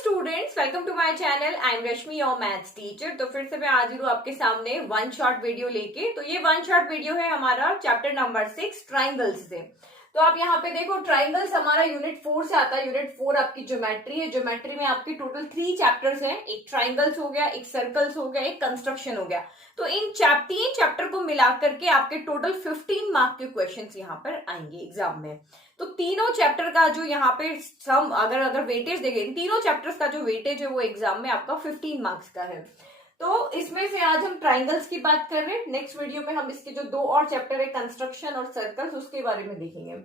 Students, welcome to my channel. I am Rashmi, your maths teacher. तो फिर से मैं हाजिर हूँ आपके सामने वन शॉट वीडियो लेके। तो ये वन शॉट वीडियो है हमारा चैप्टर नंबर 6 ट्राइंगल्स से। तो आप यहाँ पे देखो, ट्राइंगल्स हमारा यूनिट 4 से आता है। यूनिट 4 आपकी ज्योमेट्री है। ज्योमेट्री में आपके टोटल 3 चैप्टर्स हैं। एक ट्राइंगल्स हो गया, एक सर्कल्स हो गया, एक कंस्ट्रक्शन हो गया। तो इन तीन चैप्टर को मिलाकर के आपके टोटल 15 मार्क के क्वेश्चंस यहाँ पर आएंगे एग्जाम में। तो तीनों चैप्टर का जो यहाँ पे सम अगर वेटेज देखें, तीनों चैप्टर्स का जो वेटेज है वो एग्जाम में आपका 15 मार्क्स का है। तो इसमें से आज हम ट्राइंगल्स की बात कर रहे हैं। नेक्स्ट वीडियो में हम इसके जो 2 और चैप्टर है, कंस्ट्रक्शन और सर्कल्स, उसके बारे में देखेंगे।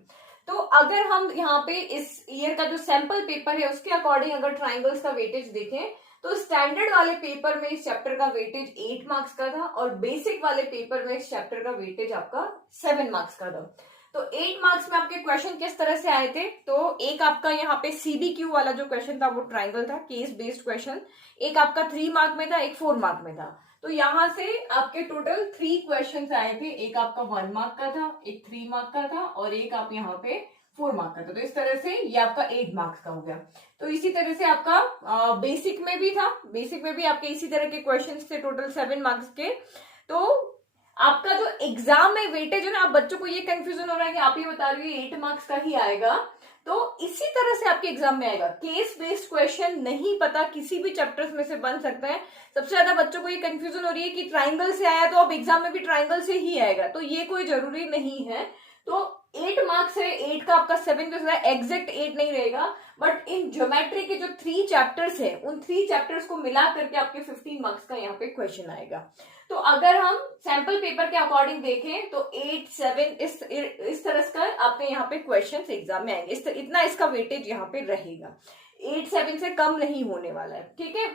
तो अगर हम यहाँ पे इस ईयर का जो सैंपल पेपर है उसके अकॉर्डिंग अगर ट्राइंगल्स का वेटेज देखें तो स्टैंडर्ड वाले पेपर में इस चैप्टर का वेटेज 8 मार्क्स का था और बेसिक वाले पेपर में इस चैप्टर का वेटेज आपका 7 मार्क्स का था। तो 8 मार्क्स में आपके क्वेश्चन किस तरह से आए थे? तो एक आपका यहाँ पे सीबीक्यू वाला जो क्वेश्चन था वो ट्राइंगल था, केस बेस्ड क्वेश्चन। एक आपका 3 मार्क में था, एक 4 मार्क में था। तो यहाँ से आपके टोटल 3 क्वेश्चन आए थे। एक आपका 1 मार्क का था, एक 3 मार्क का था और एक आप यहाँ पे 4 मार्क का था। तो इस तरह से ये आपका 8 मार्क्स का हो गया। तो इसी तरह से आपका बेसिक में भी था। बेसिक में भी आपके इसी तरह के क्वेश्चन थे, टोटल 7 मार्क्स के। तो आपका जो एग्जाम में वेटेज है ना, आप बच्चों को ये कंफ्यूजन हो रहा है कि आप ये बता रही है 8 मार्क्स का ही आएगा। तो इसी तरह से आपके एग्जाम में आएगा। केस बेस्ड क्वेश्चन नहीं पता किसी भी चैप्टर्स में से बन सकता है। सबसे ज्यादा बच्चों को ये कंफ्यूजन हो रही है कि ट्राइंगल से आया तो अब एग्जाम में भी ट्राइंगल से ही आएगा। तो ये कोई जरूरी नहीं है। तो 8 मार्क्स है, 8 का आपका 7 जो है एग्जैक्ट 8 नहीं रहेगा, बट इन ज्योमेट्री के जो 3 चैप्टर्स है उन 3 चैप्टर्स को मिला करके आपके 15 मार्क्स का यहाँ पे क्वेश्चन आएगा। तो अगर हम सैंपल पेपर के अकॉर्डिंग देखें तो 8, 7 इस तरह का आपके यहाँ पे क्वेश्चन एग्जाम में आएंगे। इतना इसका वेटेज यहाँ पे रहेगा। 8, 7 से कम नहीं होने वाला है, ठीक है।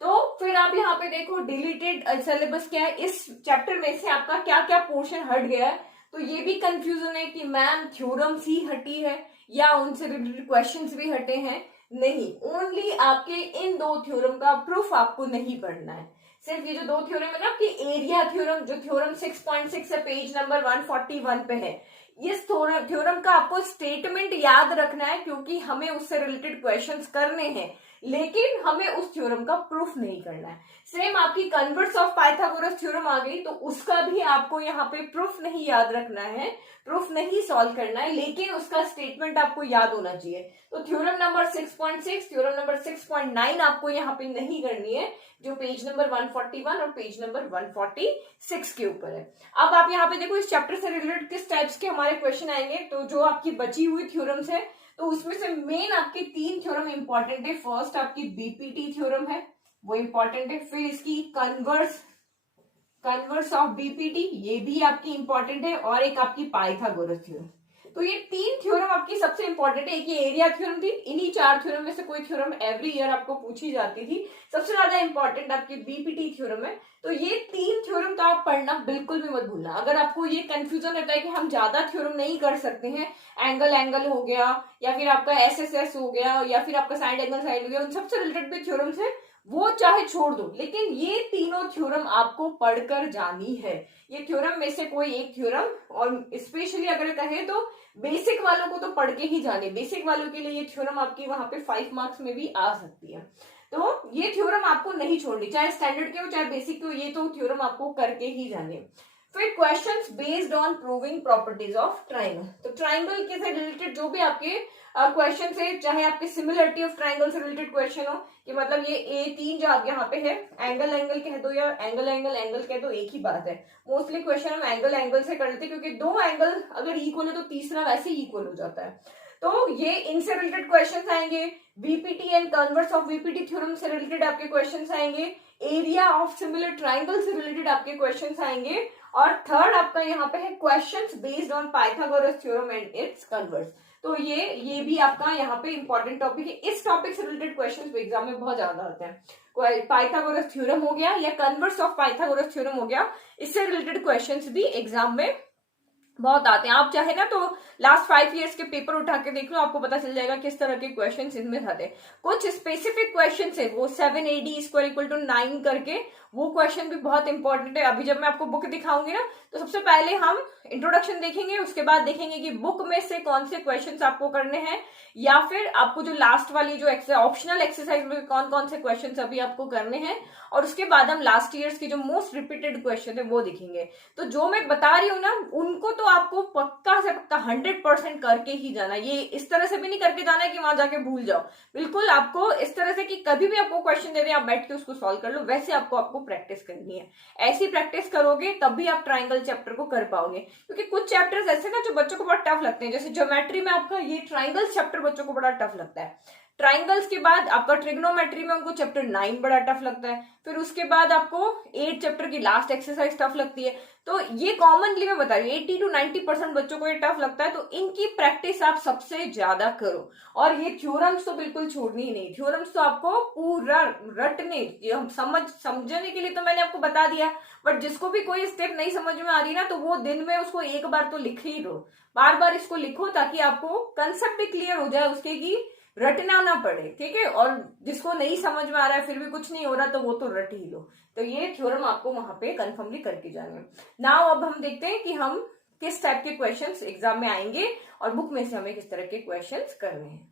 तो फिर आप यहाँ पे देखो डिलीटेड सिलेबस क्या है, इस चैप्टर में से आपका क्या क्या पोर्शन हट गया है। तो ये भी कंफ्यूजन है कि मैम थ्योरम्स ही हटी है या उनसे रिलेटेड क्वेश्चंस भी हटे हैं। नहीं, ओनली आपके इन 2 थ्योरम का प्रूफ आपको नहीं पढ़ना है। सिर्फ ये जो 2 थ्योरम है ना, कि एरिया थ्योरम जो थ्योरम 6.6 है, पेज नंबर 141 पे है, इस थ्योरम का आपको स्टेटमेंट याद रखना है क्योंकि हमें उससे रिलेटेड क्वेश्चंस करने हैं, लेकिन हमें उस थ्योरम का प्रूफ नहीं करना है। सेम आपकी कन्वर्स ऑफ पाइथागोरस थ्योरम आ गई तो उसका भी आपको यहाँ पे प्रूफ नहीं याद रखना है, प्रूफ नहीं सॉल्व करना है, लेकिन उसका स्टेटमेंट आपको याद होना चाहिए। तो थ्योरम नंबर 6.6, थ्योरम नंबर 6.9 आपको यहाँ पे नहीं करनी है, जो पेज नंबर 141 और पेज नंबर 146 के ऊपर है। अब आप यहाँ पे देखो इस चैप्टर से रिलेटेड किस टाइप्स के हमारे क्वेश्चन आएंगे। तो जो आपकी बची हुई थ्योरम्स है तो उसमें से मेन आपके 3 थ्योरम इंपॉर्टेंट है। फर्स्ट आपकी बीपीटी थ्योरम है, वो इंपॉर्टेंट है। फिर इसकी कन्वर्स ऑफ बीपीटी, ये भी आपकी इंपॉर्टेंट है। और एक आपकी पाइथागोरस थ्योरम। तो ये 3 थ्योरम आपकी सबसे इंपॉर्टेंट है। एक ये एरिया थ्योरम थी। इन्हीं 4 थ्योरम में से कोई थ्योरम एवरी ईयर आपको पूछी जाती थी। सबसे ज्यादा इंपॉर्टेंट आपकी बीपीटी थ्योरम है। तो ये 3 थ्योरम तो आप पढ़ना बिल्कुल भी मत भूलना। अगर आपको ये कंफ्यूजन रहता है कि हम ज्यादा थ्योरम नहीं कर सकते हैं, एंगल हो गया या फिर आपका एसएसएस हो गया या फिर आपका साइड एंगल साइड हो गया, उन सबसे रिलेटेड भी थ्योरम्स है, वो चाहे छोड़ दो, लेकिन ये तीनों थ्योरम आपको पढ़कर जानी है। ये थ्योरम में से कोई एक थ्योरम, और स्पेशली अगर कहें तो बेसिक वालों को तो पढ़ के ही जाने। बेसिक वालों के लिए ये थ्योरम आपकी वहां पे 5 मार्क्स में भी आ सकती है। तो ये थ्योरम आपको नहीं छोड़नी, चाहे स्टैंडर्ड के हो चाहे बेसिक के हो, ये तो थ्योरम आपको करके ही जाने। फिर questions based on proving properties of triangle. तो ट्राइंगल के से रिलेटेड जो भी आपके क्वेश्चन है, चाहे आपके सिमिलरिटी ऑफ ट्राइंगल से रिलेटेड क्वेश्चन हो कि मतलब ये A3 जो आप यहाँ पे है, एंगल कह दो या एंगल कह दो, एक ही बात है। मोस्टली क्वेश्चन हम एंगल से कर लेते हैं क्योंकि 2 एंगल अगर इक्वल है तो तीसरा वैसे ही इक्वल हो जाता है। तो ये इनसे रिलेटेड क्वेश्चन आएंगे। BPT and converse of BPT theorem से रिलेटेड आपके क्वेश्चन आएंगे। एरिया ऑफ सिमिलर ट्राइंगल से रिलेटेड आपके क्वेश्चन आएंगे। और थर्ड आपका यहाँ पे है questions based on Pythagoras theorem and it's converse. तो ये भी आपका यहाँ पे इंपॉर्टेंट टॉपिक है। इस टॉपिक से रिलेटेड क्वेश्चंस एग्जाम में बहुत ज्यादा आते हैं। पाइथागोरस थ्योरम हो गया या कन्वर्स ऑफ पाइथागोरस थ्योरम हो गया, इससे रिलेटेड क्वेश्चंस भी एग्जाम में बहुत आते हैं। आप चाहे ना तो लास्ट 5 इयर्स के पेपर उठा के देख लो, आपको पता चल जाएगा किस तरह के क्वेश्चंस इनमें आते हैं। कुछ स्पेसिफिक क्वेश्चंस है, वो 7AD=9 करके, वो क्वेश्चन भी बहुत इंपॉर्टेंट है। अभी जब मैं आपको बुक दिखाऊंगी ना, तो सबसे पहले हम इंट्रोडक्शन देखेंगे, उसके बाद देखेंगे कि बुक में से कौन से क्वेश्चंस आपको करने हैं, या फिर आपको जो लास्ट वाली जो ऑप्शनल एक्सरसाइज में कौन कौन से क्वेश्चंस अभी आपको करने हैं, और उसके बाद हम लास्ट ईयर्स की जो मोस्ट रिपीटेड क्वेश्चन है वो देखेंगे। तो जो मैं बता रही हूँ ना, उनको तो आपको पक्का से पक्का 100% करके ही जाना। ये इस तरह से भी नहीं करके जाना है कि वहां जाके भूल जाओ, बिल्कुल आपको इस तरह से कि कभी भी आपको क्वेश्चन दे दें आप बैठ के उसको सॉल्व कर लो, वैसे आपको प्रैक्टिस करनी है। ऐसी प्रैक्टिस करोगे तभी आप ट्राइंगल चैप्टर को कर पाओगे, क्योंकि कुछ चैप्टर्स ऐसे ना जो बच्चों को बहुत टफ लगते हैं, जैसे ज्योमेट्री में आपका ये ट्राइंगल चैप्टर बच्चों को बड़ा टफ लगता है। ट्राइंगल्स के बाद आपका ट्रिग्नोमेट्री में उनको चैप्टर 9 बड़ा टफ लगता है, फिर उसके बाद आपको 8 चैप्टर की लास्ट एक्सरसाइज टफ लगती है। तो ये कॉमनली मैं बता रही हूँ 80 to 90% बच्चों को ये टफ लगता है, तो इनकी प्रैक्टिस आप सबसे ज्यादा करो। और ये थ्योरम्स तो बिल्कुल छोड़नी ही नहीं, थ्योरम्स तो आपको पूरा रटने, ये हम समझने के लिए तो मैंने आपको बता दिया, बट जिसको भी कोई स्टेप नहीं समझ में आ रही ना, तो वो दिन में उसको एक बार तो लिख ही लो, बार बार इसको लिखो, ताकि आपको कंसेप्ट भी क्लियर हो जाए उसके की रटना ना पड़े, ठीक है। और जिसको नहीं समझ में आ रहा है फिर भी कुछ नहीं हो रहा, तो वो तो रट ही लो। तो ये थ्योरम आपको वहां पे कंफर्मली करके जाने। नाउ अब हम देखते हैं कि हम किस टाइप के क्वेश्चंस एग्जाम में आएंगे और बुक में से हमें किस तरह के क्वेश्चंस करने हैं।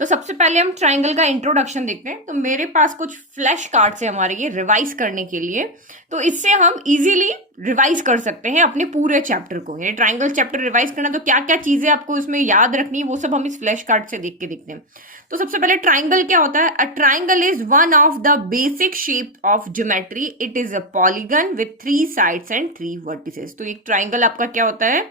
तो सबसे पहले हम ट्राइंगल का इंट्रोडक्शन देखते हैं। तो मेरे पास कुछ फ्लैश कार्ड्स है हमारे ये रिवाइज करने के लिए, तो इससे हम इजीली रिवाइज कर सकते हैं अपने पूरे चैप्टर को। ये ट्राइंगल चैप्टर रिवाइज करना, तो क्या क्या चीजें आपको इसमें याद रखनी है वो सब हम इस फ्लैश कार्ड से देख के देखते हैं। तो सबसे पहले ट्राइंगल क्या होता है? A triangle is one of the basic shape of geometry, it is a polygon with 3 sides and 3 vertices. तो एक ट्राइंगल आपका क्या होता है?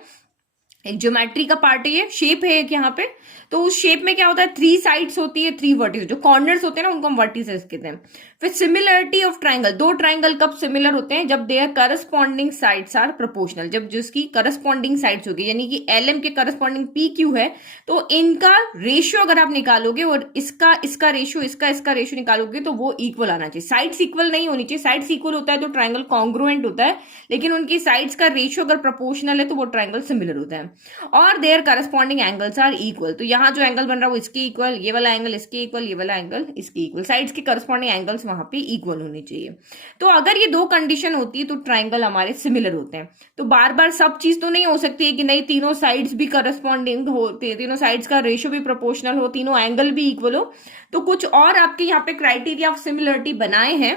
एक ज्योमेट्री का पार्ट है, ये शेप है एक यहाँ पे। तो उस शेप में क्या होता है? 3 साइड्स होती है, 3 वर्टिसेस, जो कॉर्नर्स होते हैं ना उनको हम वर्टिसेस कहते हैं। फिर सिमिलरिटी ऑफ ट्राइंगल, दो ट्राइंगल कब सिमिलर होते हैं? जब their corresponding sides are proportional, जब जिसकी करस्पॉन्डिंग साइड्स होगी, यानी कि LM के करस्पॉन्डिंग PQ है, तो इनका रेशियो अगर आप निकालोगे और इसका रेशियो इसका रेशियो निकालोगे, तो वो इक्वल आना चाहिए। साइड्स इक्वल नहीं होनी चाहिए, साइड्स इक्वल होता है तो ट्राइंगल कॉन्ग्रुएंट होता है, लेकिन उनकी साइड्स का रेशियो अगर प्रोपोर्शनल है तो वो ट्राइंगल सिमिलर होता है। और their corresponding angles are equal, तो यहाँ जो एंगल बन रहा है वो इसके इक्वल, ये वाला एंगल इसके इक्वल, ये वाला एंगल इसके इक्वल, साइड्स के करस्पॉन्डिंग एंगल्स वहां पे इक्वल होनी चाहिए। तो अगर ये दो कंडीशन होती है तो ट्राइंगल हमारे सिमिलर होते हैं। तो बार बार सब चीज तो नहीं हो सकती है कि नहीं तीनों साइड्स भी करस्पॉन्डिंग हो, तीनों साइड्स का रेशियो भी प्रोपोर्शनल हो, तीनों एंगल भी इक्वल हो। तो कुछ और आपके यहाँ पे क्राइटेरिया ऑफ सिमिलरिटी बनाए हैं।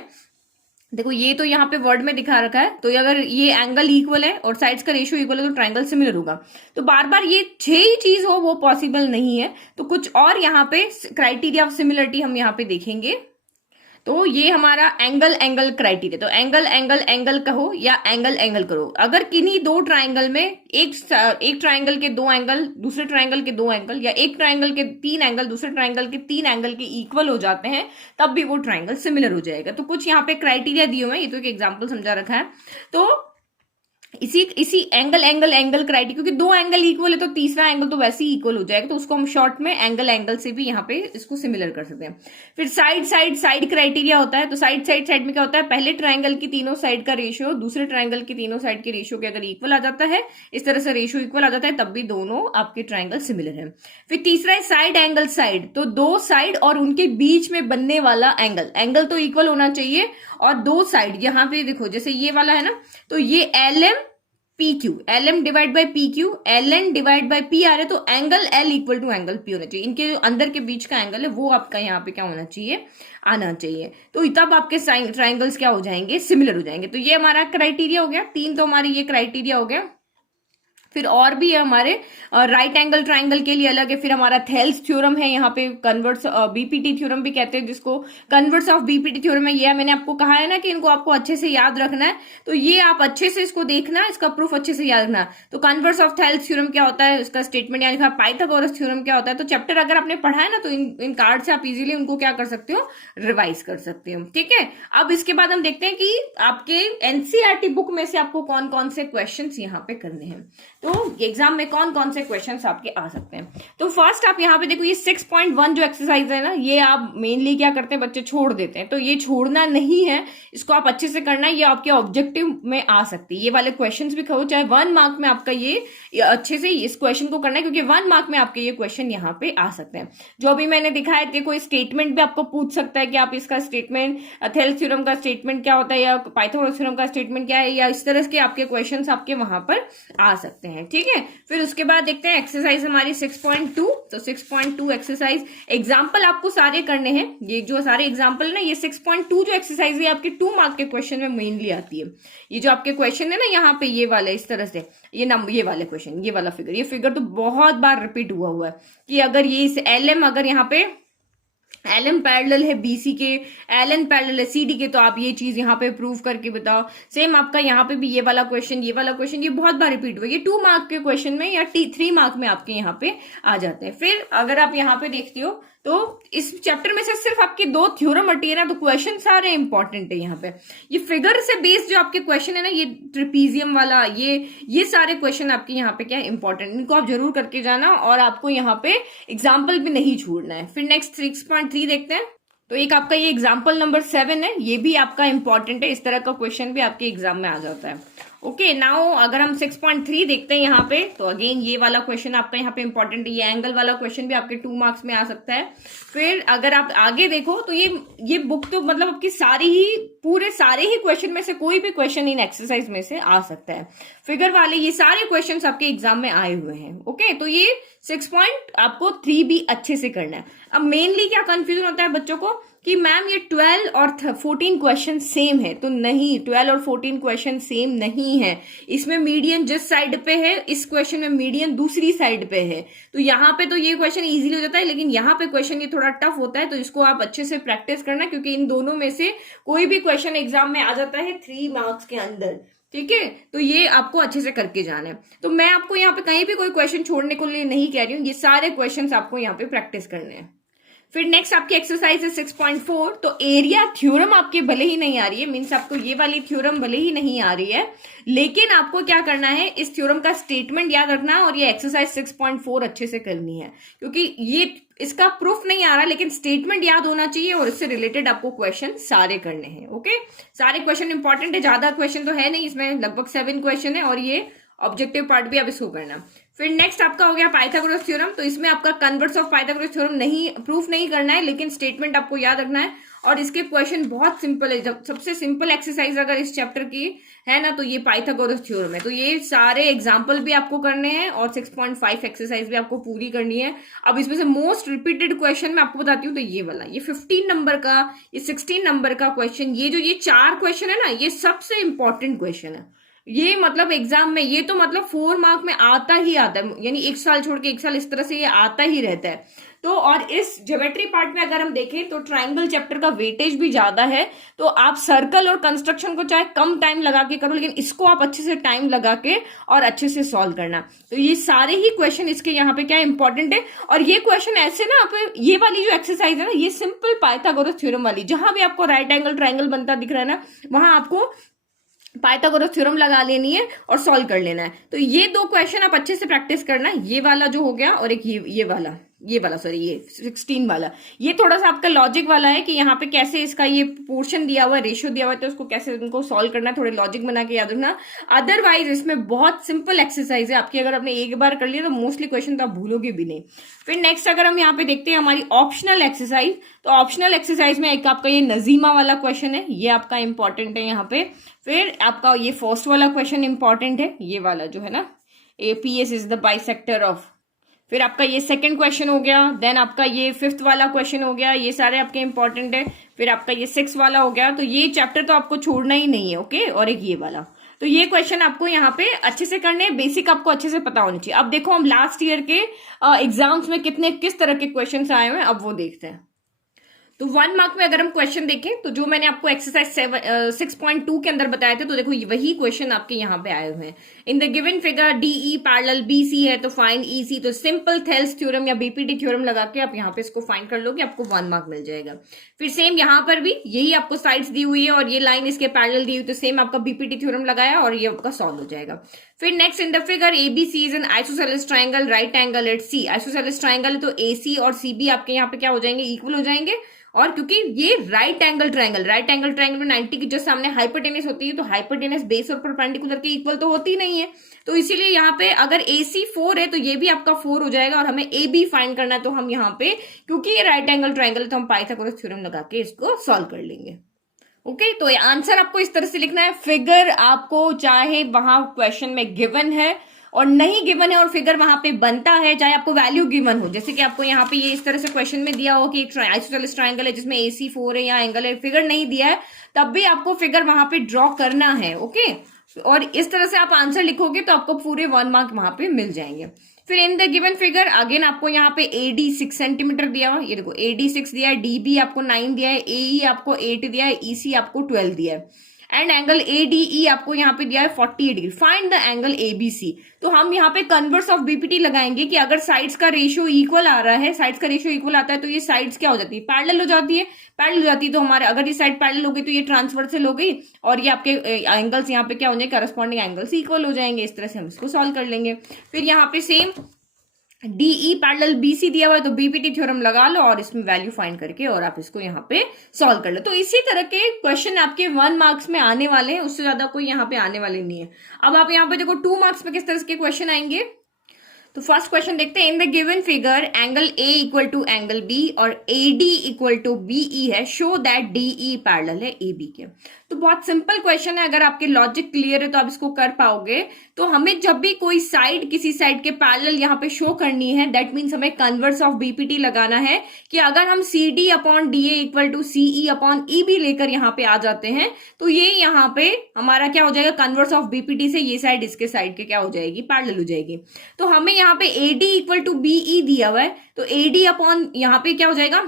देखो ये तो यहाँ पे वर्ड में दिखा रखा है, तो अगर ये एंगल इक्वल है और साइड्स का रेशियो इक्वल है तो ट्राइंगल सिमिलर होगा। तो बार बार ये 6 ही चीज हो वो पॉसिबल नहीं है, तो कुछ और यहाँ पे क्राइटेरिया ऑफ सिमिलरिटी हम यहाँ पे देखेंगे। तो ये हमारा एंगल क्राइटेरिया, तो एंगल कहो या एंगल करो। अगर किन्हीं दो ट्राइंगल में एक ट्राइंगल के 2 एंगल दूसरे ट्राइंगल के 2 एंगल, या एक ट्राइंगल के 3 एंगल दूसरे ट्राइंगल के 3 एंगल के इक्वल हो जाते हैं, तब भी वो ट्राइंगल सिमिलर हो जाएगा। तो कुछ यहाँ पे क्राइटेरिया दिए हुए हैं, ये तो एक एग्जाम्पल समझा रखा है। तो इसी एंगल क्राइटेरिया, क्योंकि 2 एंगल इक्वल है तो तीसरा एंगल तो वैसे ही इक्वल हो जाएगा, तो उसको हम शॉर्ट में एंगल से भी यहाँ पे इसको सिमिलर कर सकते हैं। फिर साइड क्राइटेरिया होता है। तो साइड में क्या होता है? पहले ट्राइंगल की तीनों साइड का रेशियो दूसरे ट्राइंगल की तीनों साइड के रेशियो के अगर इक्वल आ जाता है, इस तरह से रेशियो इक्वल आ जाता है, तब भी दोनों आपके ट्राइंगल सिमिलर है। फिर तीसरा है साइड, तो 2 साइड और उनके बीच में बनने वाला एंगल तो इक्वल होना चाहिए। और 2 साइड यहाँ पे देखो, जैसे ये वाला है ना, तो ये LM divide by PQ, LN divide by P आ रहा है, तो angle L equal to angle P होना चाहिए। इनके जो अंदर के बीच का एंगल है वो आपका यहाँ पे क्या होना चाहिए? आना चाहिए। तो तब आपके ट्राइंगल्स क्या हो जाएंगे? सिमिलर हो जाएंगे। तो ये हमारा क्राइटेरिया हो गया, 3 तो हमारी ये क्राइटेरिया हो गया। फिर और भी है हमारे राइट एंगल ट्राइंगल के लिए अलग है। फिर हमारा थेल्स थ्योरम है, यहाँ पे कन्वर्स BPT थ्योरम भी कहते हैं, जिसको कन्वर्स ऑफ BPT थ्योरम है। ये मैंने आपको कहा है ना कि इनको आपको अच्छे से याद रखना है, तो ये आप अच्छे से इसको देखना, इसका प्रूफ अच्छे से याद रखना। तो कन्वर्स ऑफ थेल्स थ्योरम क्या होता है, इसका स्टेटमेंट यानी कि पाइथागोरस थ्योरम क्या होता है। तो चैप्टर अगर आपने पढ़ा है ना, तो इन कार्ड से आप इजीली उनको क्या कर सकते हो? रिवाइज कर सकते हो, ठीक है। अब इसके बाद हम देखते हैं कि आपके NCERT बुक में से आपको कौन कौन से क्वेश्चन यहाँ पे करने हैं। तो एग्जाम में कौन कौन से क्वेश्चंस आपके आ सकते हैं। तो फर्स्ट आप यहाँ पे देखो, ये 6.1 जो एक्सरसाइज है ना, ये आप मेनली क्या करते हैं, बच्चे छोड़ देते हैं। तो ये छोड़ना नहीं है, इसको आप अच्छे से करना है, ये आपके ऑब्जेक्टिव में आ सकती है। ये वाले क्वेश्चंस भी कहो, चाहे 1 मार्क में आपका ये अच्छे से इस क्वेश्चन को करना है, क्योंकि 1 मार्क में आपके ये क्वेश्चन यहाँ पे आ सकते हैं। जो अभी मैंने दिखाया थे, कोई स्टेटमेंट भी आपको पूछ सकता है कि आप इसका स्टेटमेंट, थेल्स थ्योरम का स्टेटमेंट क्या होता है, या पाइथागोरस थ्योरम का स्टेटमेंट क्या है, या इस तरह के आपके क्वेश्चंस आपके वहां पर आ सकते हैं। ठीक है, फिर उसके बाद देखते हैं एक्सरसाइज हमारी 6.2। तो 6.2 एक्सरसाइज एग्जाम्पल आपको सारे करने हैं। ये जो सारे एग्जाम्पल ना, ये 6.2 जो एक्सरसाइज है आपके 2 मार्क के क्वेश्चन में मेनली आती है। ये जो आपके क्वेश्चन है ना यहाँ पे, ये वाले इस तरह से, ये वाले क्वेश्चन, ये वाला फिगर, ये फिगर तो बहुत बार रिपीट हुआ है कि अगर ये इस LM, अगर यहाँ पे LM पैरेलल है BC के, LN पैरेलल है CD के, तो आप ये चीज यहाँ पे प्रूव करके बताओ। सेम आपका यहाँ पे भी ये वाला क्वेश्चन, ये बहुत बार रिपीट हुआ, ये 2 मार्क के क्वेश्चन में या 3 मार्क में आपके यहाँ पे आ जाते हैं। फिर अगर आप यहाँ पे देखते हो तो इस चैप्टर में से सिर्फ आपके 2 थ्योरम हटी है ना, तो क्वेश्चन सारे इंपॉर्टेंट है यहाँ पे। ये फिगर से बेस्ड जो आपके क्वेश्चन है ना, ये ट्रिपीजियम वाला, ये सारे क्वेश्चन आपके यहाँ पे क्या है, इंपॉर्टेंट, इनको आप जरूर करके जाना और आपको यहाँ पे एग्जाम्पल भी नहीं छोड़ना है। फिर नेक्स्ट 6.3 देखते हैं। तो एक आपका ये एग्जाम्पल नंबर 7 है, ये भी आपका इंपॉर्टेंट है, इस तरह का क्वेश्चन भी आपके एग्जाम में आ जाता है। ओके, नाउ अगर हम 6.3 देखते हैं यहाँ पे, तो अगेन ये वाला क्वेश्चन आपका यहाँ पे इंपॉर्टेंट है, ये एंगल वाला क्वेश्चन भी आपके 2 मार्क्स में आ सकता है। फिर अगर आप आगे देखो तो ये बुक तो मतलब आपकी सारे ही क्वेश्चन में से कोई भी क्वेश्चन इन एक्सरसाइज में से आ सकता है। फिगर वाले ये सारे क्वेश्चंस आपके एग्जाम में आए हुए हैं। ओके, तो ये 6.3 भी अच्छे से करना है। अब मेनली क्या कंफ्यूजन होता है बच्चों को कि मैम ये 12 और 14 क्वेश्चन सेम है, तो नहीं, 12 और 14 क्वेश्चन सेम नहीं है। इसमें मीडियन जिस साइड पे है, इस क्वेश्चन में मीडियन दूसरी साइड पे है। तो यहाँ पे तो ये क्वेश्चन इजीली हो जाता है, लेकिन यहाँ पे क्वेश्चन ये थोड़ा टफ होता है, तो इसको आप अच्छे से प्रैक्टिस करना, क्योंकि इन दोनों में से कोई भी क्वेश्चन एग्जाम में आ जाता है 3 मार्क्स के अंदर। ठीक है, तो ये आपको अच्छे से करके जाना है। तो मैं आपको यहाँ पे कहीं भी कोई क्वेश्चन छोड़ने को लिए नहीं कह रही हूँ, ये सारे क्वेश्चन आपको यहाँ पे प्रैक्टिस करने हैं। फिर नेक्स्ट आपकी एक्सरसाइज है 6.4। तो एरिया थ्योरम आपके भले ही नहीं आ रही है, मीन्स आपको ये वाली थ्योरम भले ही नहीं आ रही है, लेकिन आपको क्या करना है, इस थ्योरम का स्टेटमेंट याद रखना है और ये एक्सरसाइज 6.4 अच्छे से करनी है, क्योंकि ये इसका प्रूफ नहीं आ रहा, लेकिन स्टेटमेंट याद होना चाहिए और इससे रिलेटेड आपको क्वेश्चन सारे करने हैं। ओके, सारे क्वेश्चन इंपॉर्टेंट है, ज्यादा क्वेश्चन तो है नहीं इसमें, लगभग 7 क्वेश्चन है और ये ऑब्जेक्टिव पार्ट भी आप इसको करना। फिर नेक्स्ट आपका हो गया पाइथागोरस थ्योरम। तो इसमें आपका कन्वर्स ऑफ पाइथागोरस थ्योरम नहीं प्रूफ नहीं करना है, लेकिन स्टेटमेंट आपको याद रखना है और इसके क्वेश्चन बहुत सिंपल है। जब सबसे सिंपल एक्सरसाइज अगर इस चैप्टर की है ना, तो ये पाइथागोरस थ्योरम है। तो ये सारे एग्जाम्पल भी आपको करने हैं और 6.5 एक्सरसाइज भी आपको पूरी करनी है। अब इसमें से मोस्ट रिपीटेड क्वेश्चन मैं आपको बताती हूँ, तो ये वाला, ये 15 नंबर का, ये 16 नंबर का क्वेश्चन, ये 4 क्वेश्चन है ना, ये सबसे इंपॉर्टेंट क्वेश्चन है। ये मतलब एग्जाम में ये तो मतलब 4 मार्क में आता ही आता है, यानी 1 साल छोड़ के 1 साल इस तरह से ये आता ही रहता है। तो और इस ज्योमेट्री पार्ट में अगर हम देखें तो ट्राइंगल चैप्टर का वेटेज भी ज्यादा है, तो आप सर्कल और कंस्ट्रक्शन को चाहे कम टाइम लगा के करो, लेकिन इसको आप अच्छे से टाइम लगा के और अच्छे से सॉल्व करना। तो ये सारे ही क्वेश्चन इसके यहाँ पे क्या इंपॉर्टेंट है, और ये क्वेश्चन ऐसे ना, आप ये वाली जो एक्सरसाइज है ना, ये सिंपल पाइथागोरस थ्योरम वाली, जहां भी आपको राइट एंगल ट्राइंगल बनता दिख रहा है ना, वहां आपको पाइथागोरस थ्योरम लगा लेनी है और सॉल्व कर लेना है। तो ये 2 क्वेश्चन आप अच्छे से प्रैक्टिस करना, ये वाला जो हो गया और एक ये वाला सॉरी ये 16 वाला, ये थोड़ा सा आपका लॉजिक वाला है कि यहाँ पे कैसे इसका ये पोर्शन दिया हुआ है, रेशियो दिया हुआ है, तो उसको कैसे उनको सॉल्व करना है, थोड़े लॉजिक बना के याद रखना। अदरवाइज इसमें बहुत सिंपल एक्सरसाइज है आपकी, अगर आपने एक बार कर लिया तो मोस्टली क्वेश्चन तो आप भूलोगे भी नहीं। फिर नेक्स्ट अगर हम यहाँ पे देखते हैं हमारी ऑप्शनल एक्सरसाइज, तो ऑप्शनल एक्सरसाइज में एक आपका ये नजीमा वाला क्वेश्चन है, ये आपका इंपॉर्टेंट है यहाँ पे। फिर आपका ये फर्स्ट वाला क्वेश्चन इंपॉर्टेंट है, ये वाला जो है ना, APS is the bisector of. फिर आपका ये सेकंड क्वेश्चन हो गया, देन आपका ये 5th वाला क्वेश्चन हो गया, ये सारे आपके इंपॉर्टेंट है। फिर आपका ये 6 वाला हो गया, तो ये चैप्टर तो आपको छोड़ना ही नहीं है। ओके, और एक ये वाला, तो ये क्वेश्चन आपको यहाँ पे अच्छे से करने, बेसिक आपको अच्छे से पता होनी चाहिए। अब देखो हम लास्ट ईयर के एग्जाम्स में किस तरह के क्वेश्चन आए हुए हैं, अब वो देखते हैं। तो 1 मार्क में अगर हम क्वेश्चन देखें, तो जो मैंने आपको एक्सरसाइज 6.2 के अंदर बताया था, तो देखो वही क्वेश्चन आपके यहाँ पे आए हुए हैं। In the given figure DE parallel BC है, तो फाइंड EC। तो सिंपल थेल्स थ्योरम या BPT थ्योरम लगा के आप यहाँ पे इसको फाइंड कर लोगे, आपको 1 मार्क मिल जाएगा। फिर सेम यहाँ पर भी यही आपको साइड्स दी हुई है और ये लाइन इसके पैरेलल दी हुई, तो सेम आपका BPT थ्योरम लगाया और ये आपका सॉल्व हो जाएगा। फिर next in the figure ABC is an isosceles triangle right angle at C. Isosceles triangle है तो एसी और सीबी आपके यहाँ पे क्या हो जाएंगे, इक्वल हो जाएंगे। और क्योंकि ये राइट एंगल ट्राइंगल में 90 की जस्ट सामने हाइपोटेनस होती है, तो हाइपोटेनस बेस और परपेंडिकुलर के इक्वल तो होती नहीं है, तो इसीलिए यहाँ पे अगर AC 4 है तो ये भी आपका 4 हो जाएगा। और हमें AB फाइंड करना है, तो हम यहाँ पे क्योंकि ये राइट एंगल ट्राइंगल है तो हम पाइथागोरस थ्योरम लगा के इसको सॉल्व कर लेंगे। ओके, तो ये आंसर आपको इस तरह से लिखना है। फिगर आपको चाहे वहां क्वेश्चन में गिवन है और नहीं गिवन है और फिगर वहां पे बनता है, चाहे आपको वैल्यू गिवन हो, जैसे कि आपको यहाँ पे ये इस तरह से क्वेश्चन में दिया हो कि एक आइसोसेलेस ट्राइंगल है जिसमें AC 4 है या एंगल है, फिगर नहीं दिया है, तब भी आपको फिगर वहां पे ड्रॉ करना है। ओके, और इस तरह से आप आंसर लिखोगे तो आपको पूरे 1 मार्क वहां पे मिल जाएंगे। फिर इन द गिवन फिगर अगेन आपको यहाँ पे AD 6 सेंटीमीटर दिया हुआ, ये देखो AD 6 दिया है, DB आपको 9 दिया है, AE आपको 8 दिया है, EC आपको 12 दिया है, एंड एंगल ADE आपको यहाँ पे दिया है 48 degree. Find the angle ABC। तो हम यहाँ पे कन्वर्स ऑफ BPT लगाएंगे कि अगर साइड्स का रेशियो इक्वल आ रहा है, साइड्स का रेशियो इक्वल आता है तो ये साइड्स क्या हो जाती है, पैरेलल हो जाती है। पैरेलल हो जाती है तो हमारे अगर ये साइड पैरेलल हो गई तो ये ट्रांसवर्सल हो गई और ये आपके एंगल्स यहाँ पे क्या हो जाएंगे, करस्पॉन्डिंग एंगल्स इक्वल हो जाएंगे। इस तरह से हम इसको सॉल्व कर लेंगे। फिर यहाँ पे सेम DE पैरेलल BC दिया हुआ है तो BPT थ्योरम लगा लो और इसमें वैल्यू फाइंड करके और आप इसको यहाँ पे सॉल्व कर लो। तो इसी तरह के क्वेश्चन आपके 1 मार्क्स में आने वाले हैं, उससे ज्यादा कोई यहाँ पे आने वाले नहीं है। अब आप यहाँ पे देखो 2 मार्क्स में किस तरह के क्वेश्चन आएंगे। तो फर्स्ट क्वेश्चन देखते हैं। In the given figure angle A equal to angle B और AD इक्वल टू BE है, शो दैट DE पैरेलल है AB के। तो बहुत सिंपल क्वेश्चन है, अगर आपके लॉजिक क्लियर है तो आप इसको कर पाओगे। तो हमें जब भी कोई साइड किसी साइड के पैरेलल यहाँ पे शो करनी है, दैट मीन्स हमें कन्वर्स ऑफ BPT लगाना है कि अगर हम CD upon DA equal to CE upon EB लेकर यहाँ पे आ जाते हैं तो ये यहाँ पे हमारा क्या हो जाएगा, कन्वर्स ऑफ BPT से ये साइड इसके साइड के क्या हो जाएगी, पैरेलल हो जाएगी। तो हमें यहाँ पे AD इक्वल टू BE दिया हुआ है तो AD अपॉन यहाँ पे क्या हो जाएगा,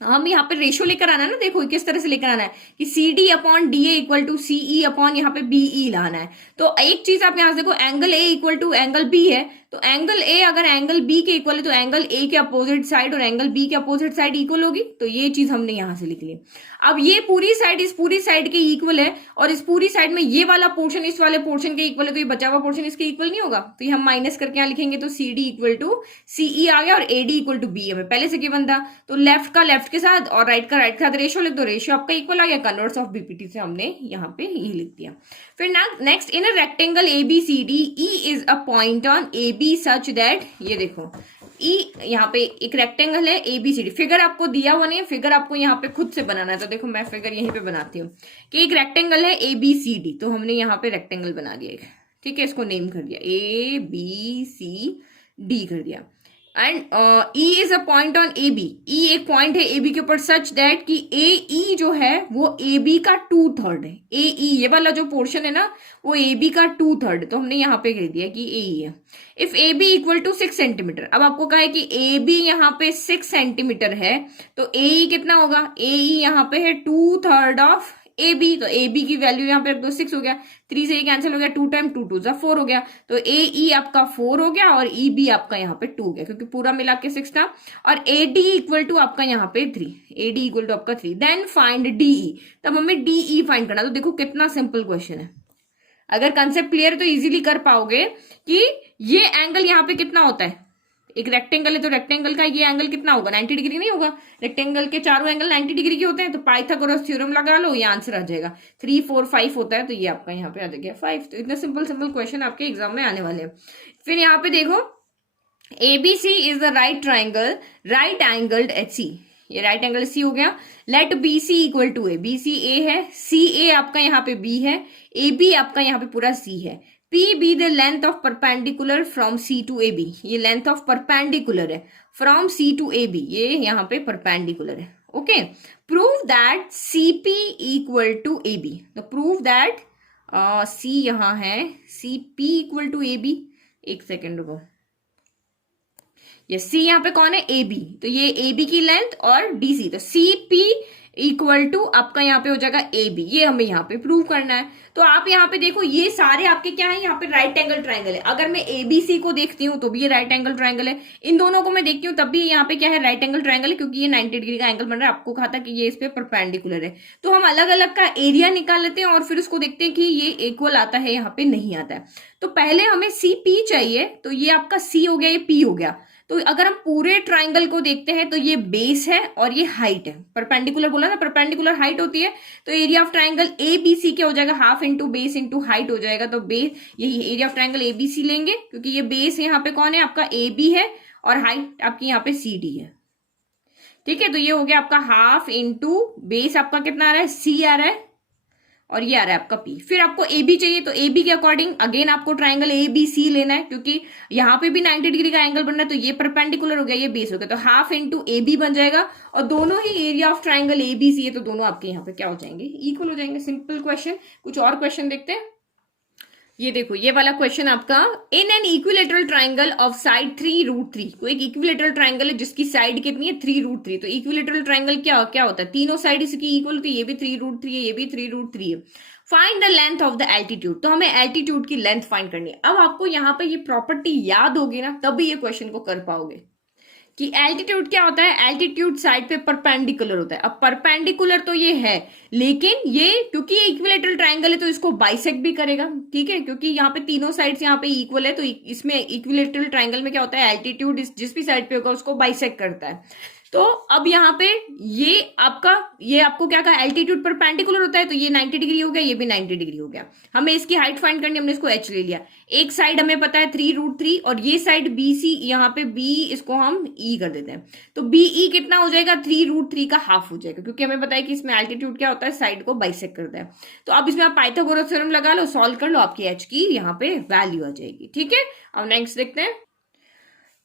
हम यहाँ पे रेशियो लेकर आना है ना, देखो किस तरह से लेकर आना है कि CD upon DA equal to CE upon यहाँ पे BE लाना है। तो एक चीज आप यहाँ से देखो, angle A equal to angle B है तो एंगल A अगर एंगल B के इक्वल है तो एंगल A के अपोजिट साइड और एंगल B के अपोजिट साइड इक्वल होगी, तो ये चीज हमने यहाँ से लिख ली। अब ये पूरी साइड इस पूरी साइड के इक्वल है और इस पूरी साइड में ये वाला पोर्शन इस वाले पोर्शन के इक्वल है, तो ये बचा हुआ पोर्शन इसके इक्वल नहीं होगा, तो ये हम माइनस करके यहाँ लिखेंगे तो CD इक्वल टू CE आ गया और AD इक्वल टू B हमें पहले से गिवन था, तो लेफ्ट का लेफ्ट के साथ और राइट का राइट के साथ रेशियो लिख दो, रेशियो आपका इक्वल आ गया। कन्वर्स ऑफ BPT से हमने यहाँ पे ये लिख दिया। फिर next, in a rectangle ABCD E is a point on AB such that, ये देखो E यहाँ पे एक रेक्टेंगल है ABCD, फिगर आपको दिया हुआ नहीं है, फिगर आपको यहाँ पे खुद से बनाना है। तो देखो मैं फिगर यहीं पे बनाती हूँ कि एक रेक्टेंगल है ABCD, तो हमने यहाँ पे रेक्टेंगल बना दिया एक, ठीक है, इसको नेम कर दिया ABCD कर दिया। And E is a point on AB, E एक पॉइंट है AB के ऊपर सच दैट कि AE जो है वो AB का 2/3 है। AE ये वाला जो पोर्शन है ना वो AB का 2/3, तो हमने यहाँ पे कह दिया कि AE है। If AB equal to 6 centimetre, अब आपको कहा है कि AB यहाँ पे 6 सेंटीमीटर है तो AE कितना होगा, AE यहाँ पे है 2/3 ऑफ AB, तो AB की वैल्यू यहाँ पे 6 हो गया, 3 से ये कैंसिल हो गया, 2 टाइम 2 2 4 हो गया, तो AE आपका 4 हो गया और EB आपका यहाँ पे 2 हो गया क्योंकि पूरा मिला के 6 था। और AD इक्वल टू आपका यहाँ पे 3, AD इक्वल टू आपका 3। देन फाइंड DE, तब हमें DE फाइंड करना। तो देखो कितना सिंपल क्वेश्चन है, अगर कंसेप्ट क्लियर है तो इजीली कर पाओगे कि ये एंगल यहाँ पे कितना होता है, एक रेक्टेंगल है तो रेक्टेंगल का ये एंगल कितना होगा, 90 डिग्री नहीं होगा, रेक्टेंगल के चारों एंगल 90 डिग्री के होते हैं, तो पाइथागोरस थ्योरम लगा लो, ये आंसर आ जाएगा। 3 4 5 होता है तो ये आपका यहाँ पे आ जाएगा 5। तो इतने सिंपल सिंपल क्वेश्चन आपके एग्जाम में आने वाले हैं। फिर यहाँ पे देखो ABC is the right triangle right angled HC, ये राइट एंगल C हो गया। Let BC equal to A, BC A है, CA आपका यहाँ पे B है, AB आपका यहाँ पे पूरा C है। P be the length of perpendicular from C to AB, ये लेंथ ऑफ परपेंडिकुलर है फ्रॉम C to AB, ये यहाँ पे परपेंडिकुलर है। Okay, prove that CP equal to AB, तो प्रूव दैट C यहाँ है, CP इक्वल टू AB, एक सेकेंड रुको, ये C यहाँ पे कौन है, AB, तो ये AB की लेंथ और DC, तो CP इक्वल टू आपका यहाँ पे हो जाएगा ए बी, ये हमें यहाँ पे प्रूव करना है। तो आप यहाँ पे देखो ये सारे आपके क्या है, यहाँ पे राइट एंगल ट्राइंगल है। अगर मैं एबीसी को देखती हूँ तो भी ये राइट एंगल ट्राइंगल है, इन दोनों को मैं देखती हूँ तब भी यहाँ पे क्या है, राइट एंगल ट्राइंगल है, क्योंकि ये 90 डिग्री का एंगल बन रहा है। आपको कहा था कि ये इस पे परपेंडिकुलर है। तो हम अलग अलग का एरिया निकाल लेते हैं और फिर उसको देखते हैं कि ये इक्वल आता है यहाँ पे नहीं आता है। तो पहले हमें सी पी चाहिए, तो ये आपका सी हो गया, ये पी हो गया। तो अगर हम पूरे ट्राइंगल को देखते हैं तो ये बेस है और ये हाइट है। परपेंडिकुलर बोला ना, परपेंडिकुलर हाइट होती है। तो एरिया ऑफ ट्राइंगल एबीसी क्या हो जाएगा, half into base into height हो जाएगा। तो बेस, यही एरिया ऑफ ट्राइंगल एबीसी लेंगे, क्योंकि ये बेस यहाँ पे कौन है आपका, ए बी है, और हाइट आपकी यहाँ पे सी डी है। ठीक है, तो ये हो गया आपका हाफ इंटू बेस, आपका कितना आ रहा है, सी आ रहा है, और ये आ रहा है आपका पी। फिर आपको ए बी चाहिए, तो ए बी के अकॉर्डिंग अगेन आपको ट्राइंगल ए बी सी लेना है, क्योंकि यहाँ पे भी 90 डिग्री का एंगल बन रहा है। तो ये परपेंडिकुलर हो गया, ये बेस हो गया, तो हाफ इंटू ए बी बन जाएगा। और दोनों ही area of triangle A B C है, तो दोनों आपके यहाँ पे क्या हो जाएंगे, इक्वल हो जाएंगे। Simple question. कुछ और क्वेश्चन देखते हैं। ये देखो, ये वाला क्वेश्चन आपका, in an equilateral triangle of side 3√3। कोई एक इक्विलेटरल ट्राइंगल है जिसकी साइड कितनी है, 3√3। तो इक्विलेटरल ट्राइंगल क्या क्या होता है, तीनों साइड इसकी इक्वल होती है। ये भी 3√3 है, ये भी 3√3 है। Find the length of the altitude. तो हमें एल्टीट्यूड की लेंथ फाइंड करनी है। अब आपको यहाँ पे ये प्रॉपर्टी याद होगी ना, तभी ये क्वेश्चन को कर पाओगे कि एल्टीट्यूड क्या होता है। एल्टीट्यूड साइड पे परपेंडिकुलर होता है। अब परपेंडिकुलर तो ये है, लेकिन ये क्योंकि इक्विलेटरल ट्राइंगल है तो इसको बाइसेक्ट भी करेगा। ठीक है, क्योंकि यहाँ पे तीनों साइड्स यहाँ पे इक्वल है, तो इसमें इक्विलेटरल ट्राइंगल में क्या होता है, एल्टीट्यूड जिस भी साइड पे होगा उसको बाइसेक्ट करता है। तो अब यहाँ पे ये आपको क्या कहा, एल्टीट्यूड परपेंडिकुलर होता है, तो ये 90 डिग्री हो गया, ये भी 90 डिग्री हो गया। हमें इसकी हाइट फाइंड करनी, हमने इसको h ले लिया। एक साइड हमें पता है 3√3, और ये साइड BC, यहाँ पे B इसको हम E कर देते हैं। तो BE कितना हो जाएगा, 3√3 का हाफ हो जाएगा, क्योंकि हमें पता है कि इसमें एल्टीट्यूड क्या होता है, साइड को बाइसेक्ट करता है। तो अब इसमें आप पाइथागोरस थ्योरम लगा लो, सॉल्व कर लो, आपकी h की यहाँ पे वैल्यू आ जाएगी। ठीक है, अब नेक्स्ट देखते हैं।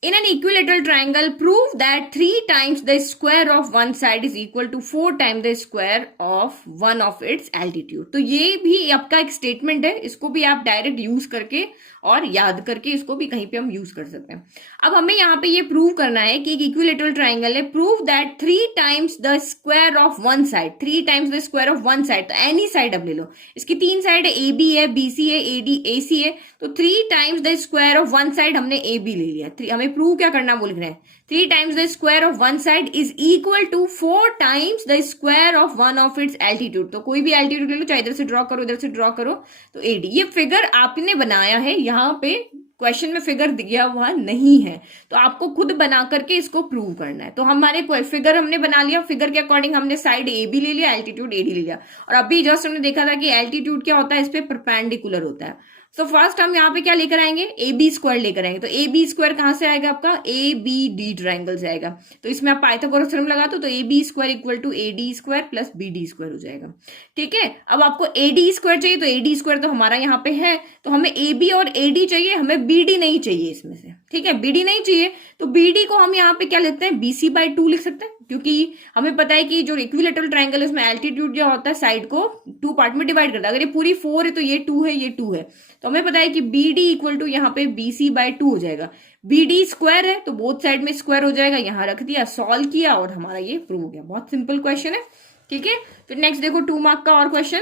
In an equilateral triangle, prove that 3 times the square of one side is equal to 4 times the square of one of its altitude. तो ये भी आपका एक स्टेटमेंट है, इसको भी आप डायरेक्ट यूज करके और याद करके इसको भी कहीं पे हम यूज कर सकते हैं। अब हमें यहाँ पे ये प्रूव करना है कि एक इक्विलेटरल ट्राइंगल है। Prove that 3 times the square of one side, 3 times the square of one side, तो एनी साइड अब ले लो। इसकी 3 साइड है, ए बी है, बी सी है, ए डी ए सी है। तो 3 times the square of one side हमने ए बी ले लिया। हमें प्रूव क्या करना बोल रहे हैं, 3 times the square of one side is equal to 4 times the square of one of its altitude। तो कोई भी एल्टीट्यूड ले लो, चाहे इधर से ड्रॉ करो, इधर से ड्रॉ करो। तो एडी, ये फिगर आपने बनाया है, यहाँ पे क्वेश्चन में फिगर दिया हुआ नहीं है, तो आपको खुद बना करके इसको प्रूव करना है। तो हमारे फिगर हमने बना लिया, फिगर के अकॉर्डिंग हमने साइड ए बी ले लिया, एल्टीट्यूड एडी ले लिया। और अभी जस्ट हमने देखा था कि एल्टीट्यूड क्या होता है, इस पे परपेंडिकुलर होता है। सो फर्स्ट हम यहाँ पे क्या लेकर आएंगे, ए बी स्क्वायर लेकर आएंगे। तो ए बी स्क्वायर कहां से आएगा, आपका ए बी डी ट्राइंगल से आएगा। तो इसमें आप पाइथागोरस थ्योरम लगा दो, तो A B square equal to A D square plus B D square हो जाएगा। ठीक है, अब आपको ए डी स्क्वायर चाहिए, तो ए डी स्क्वायर तो हमारा यहाँ पे है, तो हमें ए बी और ए डी चाहिए, हमें बी डी नहीं चाहिए इसमें से। ठीक है, बी डी नहीं चाहिए, तो बी डी को हम यहाँ पे क्या लेते हैं, BC/2 लिख सकते हैं, क्योंकि हमें पता है कि जो इक्विलेटरल ट्राइंगल है उसमें एल्टीट्यूड जो होता है साइड को 2 पार्ट में डिवाइड करता है। अगर ये पूरी 4 है तो ये 2 है, ये 2 है, तो हमें पता है कि BD इक्वल टू यहाँ पे BC/2 हो जाएगा। BD स्क्वायर है तो बोथ साइड में स्क्वायर हो जाएगा, यहाँ रख दिया, सॉल्व किया और हमारा ये प्रूव हो गया। बहुत सिंपल क्वेश्चन है। ठीक है, फिर नेक्स्ट देखो 2 मार्क का और question.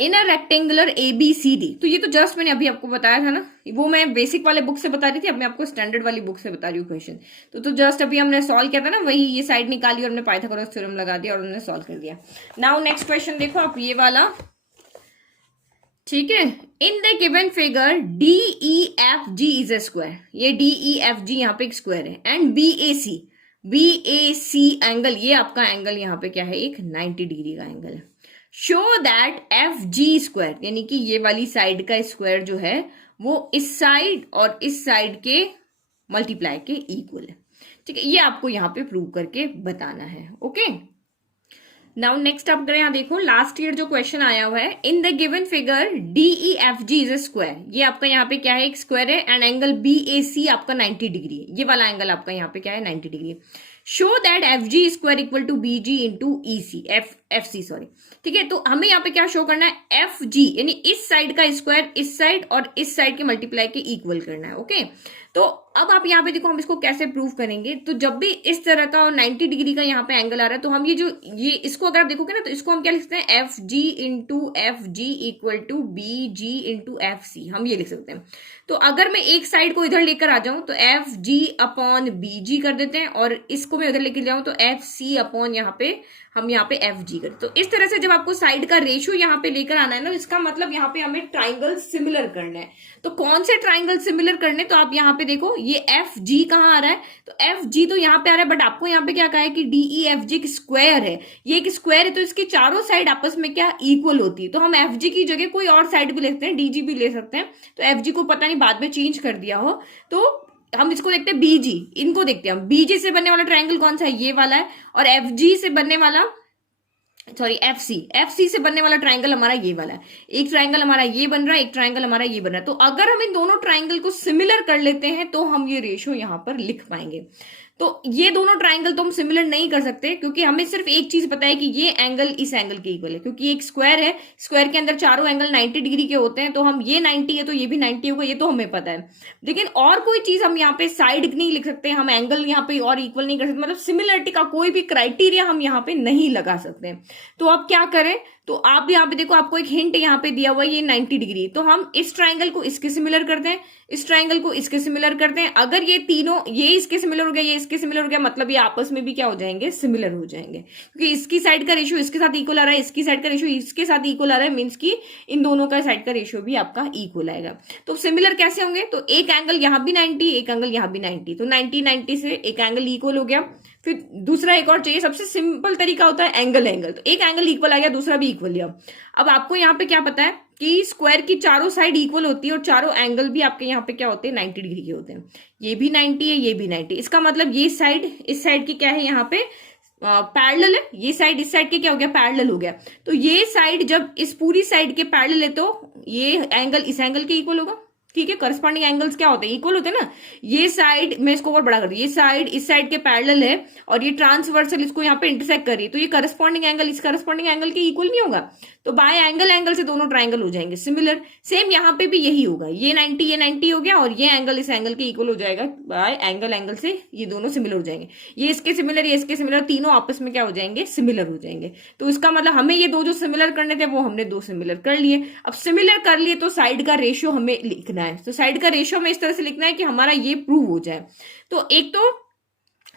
In a rectangular ABCD, तो ये तो जस्ट मैंने अभी आपको बताया था ना, वो मैं बेसिक वाले बुक से बता रही थी, अब मैं आपको स्टैंडर्ड वाली बुक से बता रही हूँ क्वेश्चन। तो जस्ट अभी हमने सॉल्व किया था ना, वही ये साइड निकाली और हमने पाइथागोरस थ्योरम लगा दिया और हमने सॉल्व कर दिया। नाउ नेक्स्ट क्वेश्चन देखो आप, ये वाला। ठीक है, इन the given figure DEFG is a square. ये DEFG यहाँ पे एक स्क्वायर है, एंड BAC एंगल, ये आपका एंगल यहाँ पे क्या है, एक 90 डिग्री का एंगल है। शो दैट FG स्क्वायर, यानी कि ये वाली साइड का स्क्वायर जो है वो इस साइड और इस साइड के मल्टीप्लाई के इक्वल है। ठीक है, ये आपको यहाँ पे प्रूव करके बताना है। ओके, नाउ नेक्स्ट आप यहाँ देखो, लास्ट ईयर जो क्वेश्चन आया हुआ है, इन the given figure DEFG is a square. ये आपका यहाँ पे क्या है, एक स्क्वायर है, एंड एंगल BAC आपका 90 डिग्री है। ये वाला एंगल आपका यहाँ पे क्या है, 90 degree. Show that FG square equal to BG into EC, FC sorry. ठीक है, तो हमें यहाँ पे क्या शो करना है, FG यानी इस साइड का स्क्वायर इस साइड और इस साइड के मल्टीप्लाई के इक्वल करना है। ओके, तो अब आप यहाँ पे देखो हम इसको कैसे प्रूव करेंगे। तो जब भी इस तरह का 90 डिग्री का यहाँ पे एंगल आ रहा है, तो हम ये इसको अगर आप देखोगे ना, तो इसको हम क्या लिख सकते हैं, F G into F G equal to B G into F C, हम ये लिख सकते हैं। तो अगर मैं एक साइड को इधर लेकर आ जाऊं तो एफ जी अपॉन बी जी कर देते हैं, और इसको मैं उधर लेकर जाऊं तो एफ सी अपॉन यहाँ पे हम यहाँ पे एफ जी कर। तो इस तरह से जब आपको साइड का रेशियो यहाँ पे लेकर आना है ना, इसका मतलब यहाँ पे हमें ट्राइंगल सिमिलर करना है। तो कौन से ट्राइंगल सिमिलर करने, तो आप यहाँ पे देखो ये एफ जी कहाँ आ रहा है, तो एफ जी तो यहाँ पे आ रहा है, बट आपको यहाँ पे क्या कहा है कि डी ई एफ जी एक स्क्वायर है, ये एक स्क्वायर है, तो इसकी चारों साइड आपस में क्या इक्वल होती है। तो हम एफ जी की जगह कोई और साइड भी ले सकते हैं, डी जी भी ले सकते हैं। तो एफ जी को पता नहीं बाद में चेंज कर दिया हो, तो हम इसको देखते हैं बीजी, इनको देखते हैं हम। बीजी से बनने वाला ट्राइंगल कौन सा है, ये वाला है, और एफ जी से बनने वाला, सॉरी एफ सी से बनने वाला ट्राइंगल हमारा ये वाला है। एक ट्राइंगल हमारा ये बन रहा है, एक ट्राइंगल हमारा ये बन रहा है। तो अगर हम इन दोनों ट्राइंगल को सिमिलर कर लेते हैं तो हम ये रेशियो यहां पर लिख पाएंगे। तो ये दोनों ट्राइंगल तो हम सिमिलर नहीं कर सकते, क्योंकि हमें सिर्फ एक चीज पता है कि ये एंगल इस एंगल के इक्वल है, क्योंकि एक स्क्वायर है, स्क्वायर के अंदर चारों एंगल 90 डिग्री के होते हैं। तो हम ये 90 है तो ये भी 90 होगा, ये तो हमें पता है। लेकिन और कोई चीज हम यहाँ पे साइड नहीं लिख सकते, हम एंगल यहाँ पे और इक्वल नहीं कर सकते, मतलब सिमिलरिटी का कोई भी क्राइटेरिया हम यहाँ पे नहीं लगा सकते। तो अब क्या करें, तो आप यहाँ पे देखो आपको एक हिंट यहाँ पे दिया हुआ है, ये 90 डिग्री। तो हम इस ट्राइंगल को इसके सिमिलर करते हैं, इस ट्राइंगल को इसके सिमिलर करते हैं। अगर ये तीनों, ये इसके सिमिलर हो गया, ये इसके सिमिलर हो गया, मतलब ये आपस में भी क्या हो जाएंगे, सिमिलर हो जाएंगे, क्योंकि इसकी साइड का रेशियो इसके साथ इक्वल आ रहा है, इसकी साइड का रेशियो इसके साथ इक्वल आ रहा है, मीन्स की इन दोनों का साइड का रेशियो भी आपका इक्वल आएगा। तो सिमिलर कैसे होंगे, तो एक एंगल यहाँ भी 90, एक एंगल यहाँ भी 90, तो 90 से एक एंगल इक्वल हो गया। फिर दूसरा एक और चाहिए, सबसे सिंपल तरीका होता है एंगल एंगल, तो एक एंगल इक्वल आ गया, दूसरा भी इक्वल लिया। अब आपको यहाँ पे क्या पता है कि स्क्वायर की चारों साइड इक्वल होती है, और चारों एंगल भी आपके यहाँ पे क्या होते हैं, 90 डिग्री के होते हैं। ये भी 90 है, ये भी 90, इसका मतलब ये साइड इस साइड की क्या है, यहाँ पे पैरेलल है, ये साइड इस साइड के क्या हो गया, पैरेलल हो गया। तो ये साइड जब इस पूरी साइड के पैरेलल है, तो ये एंगल इस एंगल के इक्वल होगा, ठीक है। करस्पॉन्डिंग एंगल्स क्या होते हैं, इक्वल होते हैं ना। ये साइड, मैं इसको और बड़ा कर दूं, ये साइड इस साइड के पैरेलल है, और ये ट्रांसवर्सल इसको यहाँ पे इंटरसेक्ट कर रही है, तो ये करस्पॉन्डिंग एंगल इस करस्पॉन्डिंग एंगल के इक्वल नहीं होगा। तो बाय एंगल एंगल से दोनों ट्राइंगल हो जाएंगे सिमिलर। सेम यहाँ पे भी यही होगा, ये 90 हो गया, और ये एंगल इस एंगल के इक्वल हो जाएगा, बाय एंगल एंगल से ये दोनों सिमिलर हो जाएंगे। ये इसके सिमिलर, ये इसके सिमिलर, तीनों आपस में क्या हो जाएंगे, सिमिलर हो जाएंगे। तो इसका मतलब हमें ये दो जो सिमिलर करने थे वो हमने दो सिमिलर कर लिए। अब सिमिलर कर लिए तो साइड का रेशियो हमें लिखना है। तो साइड का रेशियो में इस तरह से लिखना है कि हमारा ये प्रूव हो जाए। तो एक तो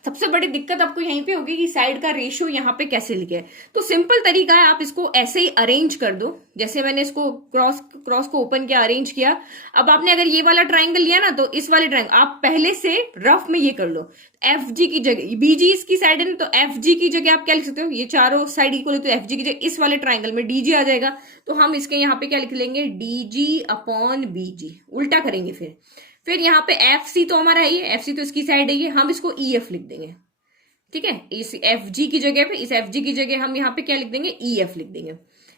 सबसे बड़ी दिक्कत आपको यहीं पे होगी कि साइड का रेशियो यहाँ पे कैसे लिखे। तो सिंपल तरीका है, आप इसको ऐसे ही अरेंज कर दो, जैसे मैंने इसको क्रॉस को ओपन किया, अरेंज किया। अब आपने अगर ये वाला ट्राइंगल लिया ना, तो इस वाले ट्राइंगल आप पहले से रफ में ये कर लो, एफ जी की जगह बीजी इसकी साइड है ना, तो एफ जी की जगह आप क्या लिख सकते हो, ये चारों साइड इक्वल है, तो एफ जी की जगह इस वाले ट्राइंगल में डी जी आ जाएगा। तो हम इसके यहाँ पे क्या लिख लेंगे, डी जी अपॉन बी जी, उल्टा करेंगे। फिर यहाँ पे एफ सी तो हमारा है, ये एफ सी तो इसकी साइड है, ये हम इसको ई एफ लिख देंगे, ठीक है। इस एफ जी की जगह पे, इस एफ जी की जगह हम यहाँ पे क्या लिख देंगे, ई एफ लिख देंगे,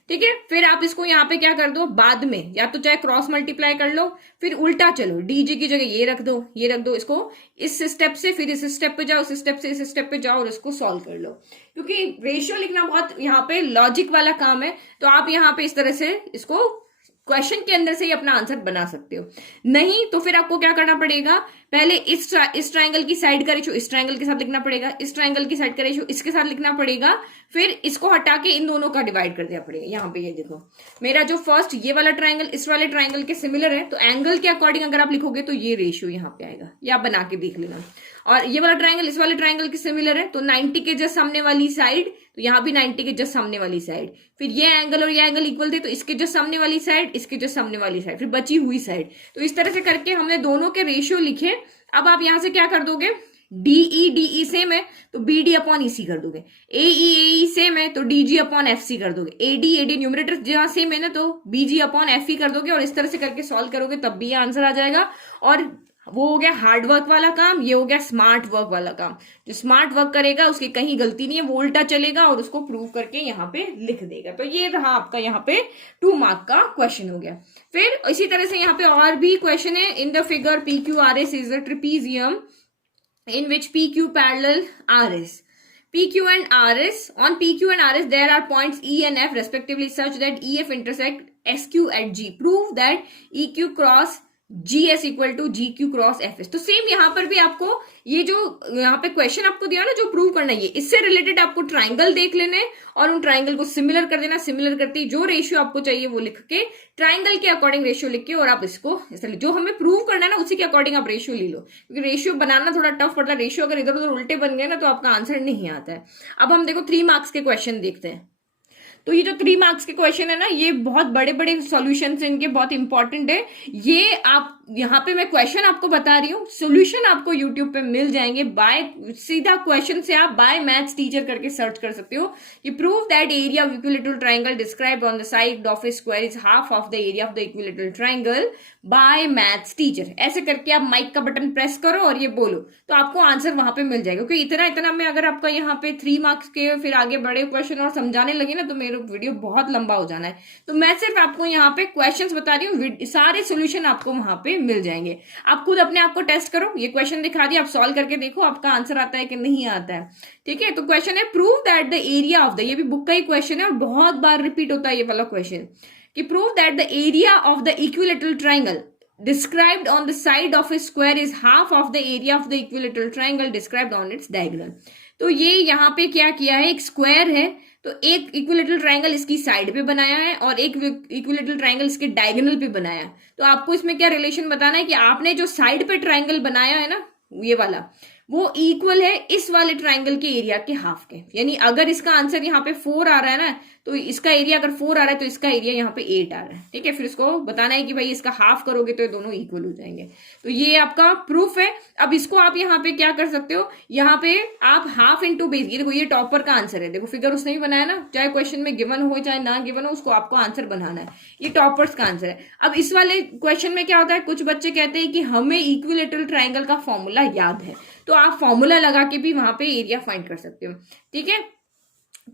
ठीक है। फिर आप इसको यहाँ पे क्या कर दो, बाद में या तो चाहे क्रॉस मल्टीप्लाई कर लो, फिर उल्टा चलो, डी जी की जगह ये रख दो, ये रख दो, इसको इस स्टेप से फिर इस स्टेप पे जाओ, इस स्टेप से इस स्टेप पे जाओ, और इसको सॉल्व कर लो। क्योंकि रेशियो लिखना बहुत यहाँ पे लॉजिक वाला काम है, तो आप यहाँ पे इस तरह से इसको क्वेश्चन के अंदर से ही अपना आंसर बना सकते हो। नहीं तो फिर आपको क्या करना पड़ेगा, पहले इस ट्राइंगल की साइड का रेशियो इस ट्राइंगल के साथ लिखना पड़ेगा, इस ट्राइंगल की साइड का रेशियो इसके साथ लिखना पड़ेगा, फिर इसको हटा के इन दोनों का डिवाइड कर दिया पड़ेगा। यहाँ पे ये देखो, मेरा जो फर्स्ट ये वाला ट्राइंगल इस वाले ट्राइंगल के सिमिलर है, तो एंगल के अकॉर्डिंग अगर आप लिखोगे तो ये रेशियो यहाँ पे आएगा, ये आप बना के देख लेना। और ये वाला ट्राइंगल इस वाले ट्राइंगल के सिमिलर है, तो 90 के जस्ट सामने वाली साइड, तो यहाँ भी 90 के जस्ट सामने वाली साइड, फिर ये एंगल और ये एंगल इक्वल थे, तो इसके जस्ट सामने वाली साइड, इसके जस्ट सामने वाली साइड, फिर बची हुई साइड। तो इस तरह से करके हमने दोनों के रेशियो लिखे। अब आप यहां से क्या कर दोगे, डीई सेम है तो बीडी अपॉन ईसी कर दोगे, एई सेम है तो डीजी अपॉन एफसी कर दोगे, एडी न्यूमरेटर जहां सेम है ना तो बीजी अपॉन एफई कर दोगे, और इस तरह से करके सॉल्व करोगे तब भी ये आंसर आ जाएगा। और वो हो गया हार्ड वर्क वाला काम, ये हो गया स्मार्ट वर्क वाला काम। जो स्मार्ट वर्क करेगा उसकी कहीं गलती नहीं है, वो उल्टा चलेगा और उसको प्रूव करके यहाँ पे लिख देगा। तो ये रहा आपका यहाँ पे 2 मार्क का क्वेश्चन हो गया। फिर इसी तरह से यहाँ पे और भी क्वेश्चन है। इन the figure P Q R S is a trapezium in which PQ parallel RS. PQ and RS, on PQ and RS there are points E and F respectively such that EF intersect SQ at G. Prove that EQ cross GS equal to GQ cross FS। तो same यहां पर भी आपको ये जो यहाँ पे question आपको दिया ना, जो प्रूव करना है, इससे रिलेटेड आपको ट्राइंगल देख लेने और उन ट्राइंगल को सिमिलर कर देना। सिमिलर करती जो रेशियो आपको चाहिए वो लिख के, ट्राइंगल के अकॉर्डिंग रेशियो लिख के, और आप इसको जो हमें प्रूव करना है ना उसी के अकॉर्डिंग आप रेशियो ले लो, क्योंकि रेशियो बनाना थोड़ा टफ पड़ता है। रेशियो अगर इधर उधर उल्टे बन गए ना तो आपका आंसर नहीं आता है। अब हम देखो 3 मार्क्स के क्वेश्चन देखते हैं। तो ये जो 3 मार्क्स के क्वेश्चन है ना, ये बहुत बड़े बड़े सॉल्यूशंस इनके बहुत इंपॉर्टेंट है। ये आप यहाँ पे मैं क्वेश्चन आपको बता रही हूँ, सॉल्यूशन आपको यूट्यूब पे मिल जाएंगे। बाय सीधा क्वेश्चन से आप बाय मैथ्स टीचर करके सर्च कर सकते हो कि prove that area of equilateral triangle described on the side of a square is half of the area of the equilateral triangle by maths teacher. ऐसे करके आप माइक का बटन प्रेस करो और ये बोलो, तो आपको आंसर वहां पे मिल जाएगा। क्योंकि इतना में अगर आपका यहाँ पे 3 मार्क्स के फिर आगे बड़े क्वेश्चन और समझाने लगे ना तो मेरा वीडियो बहुत लंबा हो जाना है। तो मैं सिर्फ आपको यहाँ पे क्वेश्चंस बता रही हूँ, सारे सोल्यूशन आपको वहां पे मिल जाएंगे। आप खुद अपने आप को टेस्ट करो, ये क्वेश्चन दिखा दिया, आप सॉल्व करके देखो आपका आंसर आता है कि नहीं आता है। ठीक है, तो क्वेश्चन है prove that the area of the, ये भी बुक का ही क्वेश्चन है और बहुत बार रिपीट होता है ये वाला क्वेश्चन, कि prove that the area of the equilateral triangle described on the side of a square is half of the area of the equilateral triangle described on its diagonal। तो ये यहाँ पे क्या किया है, एक स्क्वायर है, तो एक इक्विलेटरल ट्राइंगल इसकी साइड पे बनाया है और एक इक्विलेटरल ट्राइंगल इसके डायगोनल पे बनाया है। तो आपको इसमें क्या रिलेशन बताना है कि आपने जो साइड पे ट्राइंगल बनाया है ना, ये वाला, वो इक्वल है इस वाले ट्राइंगल के एरिया के हाफ के। यानी अगर इसका आंसर यहाँ पे 4 आ रहा है ना, तो इसका एरिया अगर 4 आ रहा है तो इसका एरिया यहाँ पे 8 आ रहा है। ठीक है, फिर इसको बताना है कि भाई इसका हाफ करोगे तो ये दोनों इक्वल हो जाएंगे। तो ये आपका प्रूफ है। अब इसको आप यहाँ पे क्या कर सकते हो, यहाँ पे आप हाफ इंटू बेस, ये देखो ये टॉपर का आंसर है, देखो फिगर उसने भी बनाया ना, चाहे क्वेश्चन में गिवन हो चाहे ना गिवन हो, उसको आपको आंसर बनाना है। ये टॉपर्स का आंसर है। अब इस वाले क्वेश्चन में क्या होता है, कुछ बच्चे कहते हैं कि हमें इक्विलेटरल ट्राइंगल का फॉर्मूला याद है, तो आप फॉर्मूला लगा के भी वहां पे एरिया फाइंड कर सकते हो। ठीक है,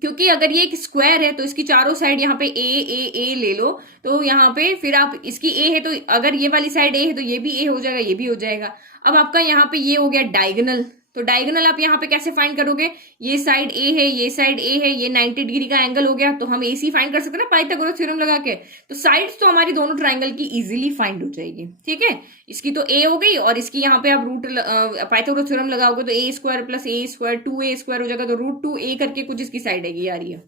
क्योंकि अगर ये एक स्क्वायर है तो इसकी चारों साइड यहाँ पे ए ले लो, तो यहाँ पे फिर आप इसकी ए है तो अगर ये वाली साइड ए है तो ये भी ए हो जाएगा, ये भी हो जाएगा। अब आपका यहाँ पे ये हो गया डायगोनल, तो डायगोनल आप यहाँ पे कैसे फाइंड करोगे, ये साइड ए है, ये साइड ए है, ये 90 डिग्री का एंगल हो गया, तो हम AC फाइंड कर सकते हैं ना पाइथागोरस थ्योरम लगा के। तो साइड्स तो हमारी दोनों ट्राइंगल की इजीली फाइंड हो जाएगी। ठीक है, इसकी तो ए हो गई और इसकी यहाँ पे आप रूट पाइथागोरस थ्योरम लगाओगे तो ए स्क्वायर प्लस ए स्क्वायर 2a स्क्वायर हो जाएगा, तो √2a करके कुछ इसकी साइड है ये आ रही है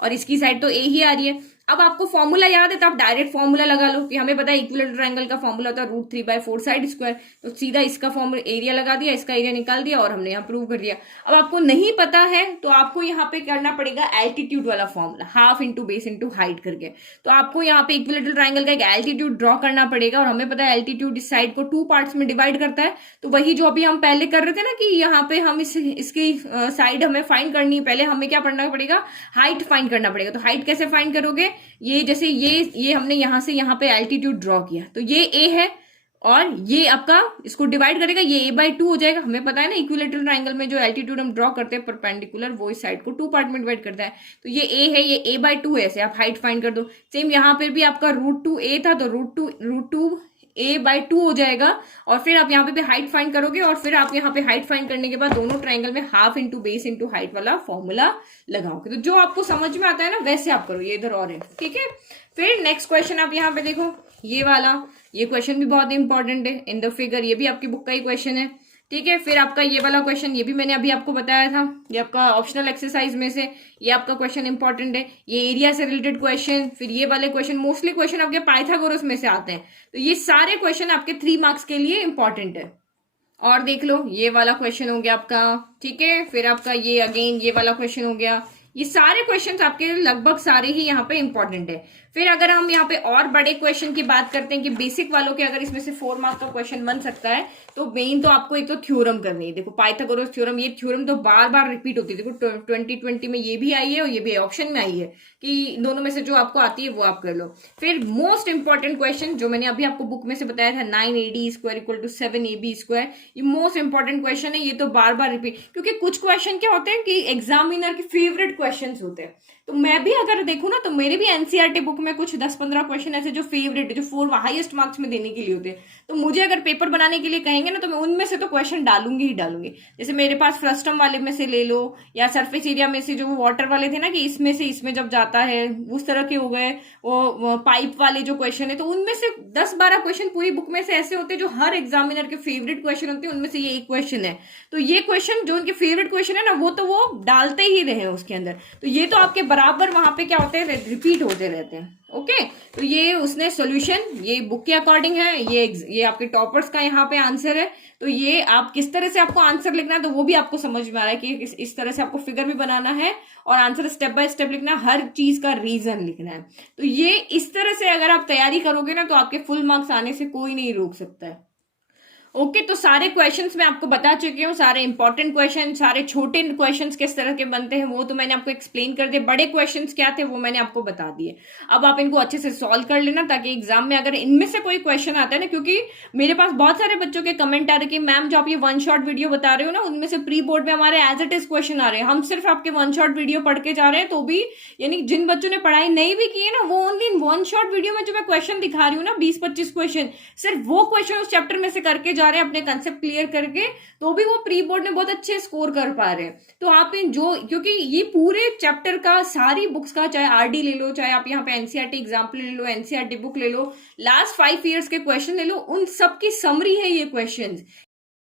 और इसकी साइड तो ए ही आ रही है। अब आपको फॉर्मूला याद है तो आप डायरेक्ट फॉर्मूला लगा लो कि हमें पता है इक्विलेटरल ट्रायंगल का फॉर्मूला होता है √3/4 साइड स्क्वायर, तो सीधा इसका फॉर्मूला एरिया लगा दिया, इसका एरिया निकाल दिया और हमने यहाँ प्रूव कर दिया। अब आपको नहीं पता है तो आपको यहाँ पे करना पड़ेगा एल्टीट्यूड वाला formula, half into base into height करके। तो आपको यहाँ पे इक्विलेटरल ट्रायंगल का एक एल्टीट्यूड ड्रॉ करना पड़ेगा और हमें पता है एल्टीट्यूड इस साइड को 2 पार्ट्स में डिवाइड करता है। तो वही जो अभी हम पहले कर रहे थे ना कि यहाँ पे हम इसकी साइड हमें फाइंड करनी है, पहले हमें क्या करना पड़ेगा, हाइट फाइंड करना पड़ेगा। तो हाइट कैसे फाइंड करोगे, ये जैसे ये हमने यहां से यहां पे एल्टीट्यूड ड्रॉ किया, तो ये a है और ये आपका इसको डिवाइड करेगा, ये a/2 हो जाएगा। हमें पता है ना इक्विलेटरल ट्रायंगल में जो एल्टीट्यूड हम ड्रॉ करते हैं परपेंडिकुलर, वो इस साइड को 2 पार्ट में डिवाइड करता है। तो ये a है, ये a/2 है, ऐसे आप हाइट फाइंड कर दो। सेम यहां पर भी आपका √2a था तो √2 a/2 हो जाएगा और फिर आप यहाँ पे भी हाइट फाइंड करोगे और फिर आप यहाँ पे हाइट फाइंड करने के बाद दोनों ट्रायंगल में half into base into height वाला फॉर्मूला लगाओगे। तो जो आपको समझ में आता है ना वैसे आप करो, ये इधर और है। ठीक है, फिर नेक्स्ट क्वेश्चन आप यहाँ पे देखो, ये वाला, ये क्वेश्चन भी बहुत इंपॉर्टेंट है, इन द फिगर, ये भी आपकी बुक का ही क्वेश्चन है। ठीक है, फिर आपका ये वाला क्वेश्चन, ये भी मैंने अभी आपको बताया था, ये आपका ऑप्शनल एक्सरसाइज में से ये आपका क्वेश्चन इंपॉर्टेंट है, ये एरिया से रिलेटेड क्वेश्चन। फिर ये वाले क्वेश्चन, मोस्टली क्वेश्चन आपके पाइथागोरस में से आते हैं, तो ये सारे क्वेश्चन आपके 3 मार्क्स के लिए इंपॉर्टेंट है। और देख लो, ये वाला क्वेश्चन हो गया आपका। ठीक है, फिर आपका ये अगेन ये वाला क्वेश्चन हो गया। ये सारे क्वेश्चंस आपके लगभग सारे ही यहाँ पे इंपॉर्टेंट है। फिर अगर हम यहाँ पे और बड़े क्वेश्चन की बात करते हैं कि बेसिक वालों के अगर इसमें से 4 मार्क्स का क्वेश्चन बन सकता है, तो मेन तो आपको एक तो थ्योरम करनी है। देखो पाइथागोरस थ्योरम, ये थ्योरम तो बार बार रिपीट होती है। देखो 2020 में ये भी आई है और ये भी ऑप्शन में आई है कि दोनों में से जो आपको आती है वो आप कर लो। फिर मोस्ट इंपॉर्टेंट क्वेश्चन जो मैंने अभी आपको बुक में से बताया था, 9AD² = 7AB², ये मोस्ट इंपॉर्टेंट क्वेश्चन है। ये तो बार बार रिपीट, क्योंकि कुछ क्वेश्चन क्या होते हैं कि एग्जामिनर के फेवरेट क्वेश्चंस होते हैं। तो मैं भी अगर देखूं ना तो मेरे भी एनसीईआरटी बुक में कुछ 10-15 क्वेश्चन ऐसे जो फेवरेट, जो 4 हाईएस्ट मार्क्स में देने के लिए होते हैं। तो मुझे अगर पेपर बनाने के लिए कहेंगे ना तो मैं उनमें से तो क्वेश्चन डालूंगी ही डालूंगी। जैसे मेरे पास फ्रस्टम वाले में से ले लो, या सरफेस एरिया में से जो वाटर वाले थे ना कि इसमें से इसमें जब जाता है, उस तरह के हो गए। वो पाइप वाले जो क्वेश्चन है, तो उनमें से 10-12 क्वेश्चन पूरी बुक में से ऐसे होते हैं जो हर एग्जामिनर के फेवरेट क्वेश्चन होते हैं। उनमें से ये एक क्वेश्चन है, तो ये क्वेश्चन जो उनके फेवरेट क्वेश्चन है ना, वो डालते ही रहे उसके अंदर। तो ये तो आपके बराबर वहां पे क्या होते हैं, रिपीट होते रहते हैं। ओके, तो ये उसने सॉल्यूशन ये बुक के अकॉर्डिंग है, ये आपके टॉपर्स का यहाँ पे आंसर है। तो ये आप किस तरह से आपको आंसर लिखना है तो वो भी आपको समझ में आ रहा है कि इस तरह से आपको फिगर भी बनाना है और आंसर स्टेप बाय स्टेप लिखना है, हर चीज का रीजन लिखना है। तो ये इस तरह से अगर आप तैयारी करोगे ना तो आपके फुल मार्क्स आने से कोई नहीं रोक सकता है। ओके, तो सारे क्वेश्चंस मैं आपको बता चुकी हूँ, सारे इंपॉर्टेंट क्वेश्चन, सारे छोटे क्वेश्चंस किस तरह के बनते हैं वो तो मैंने आपको एक्सप्लेन कर दिया। बड़े क्वेश्चंस क्या थे वो मैंने आपको बता दिए। अब आप इनको अच्छे से सॉल्व कर लेना ताकि एग्जाम में अगर इनमें से कोई क्वेश्चन आता है ना, क्योंकि मेरे पास बहुत सारे बच्चों के कमेंट आ रहे कि मैम जो आप ये वन शॉट वीडियो बता रहे हो ना, उनमें से प्री बोर्ड में हमारे एज इट इज क्वेश्चन आ रहे हैं, हम सिर्फ आपके वन शॉट वीडियो पढ़ के जा रहे हैं। तो भी यानी जिन बच्चों ने पढ़ाई नहीं भी की है ना, वो ओनली वन शॉट वीडियो में जो मैं क्वेश्चन दिखा रही हूँ ना, 20-25 क्वेश्चन, सिर्फ वो क्वेश्चन उस चैप्टर में से करके जा रहे हैं अपने कंसेप्ट क्लियर करके, तो भी वो प्री बोर्ड में बहुत अच्छे स्कोर कर पा रहे हैं। तो आप इन जो, क्योंकि ये पूरे चैप्टर का, सारी बुक्स का, चाहे आरडी ले लो, चाहे आप यहाँ पे एनसीईआरटी एग्जाम्पल ले लो, एनसीईआरटी बुक ले लो, लास्ट 5 ईयर्स के क्वेश्चन ले लो, उन सब की समरी है ये क्वेश्चंस।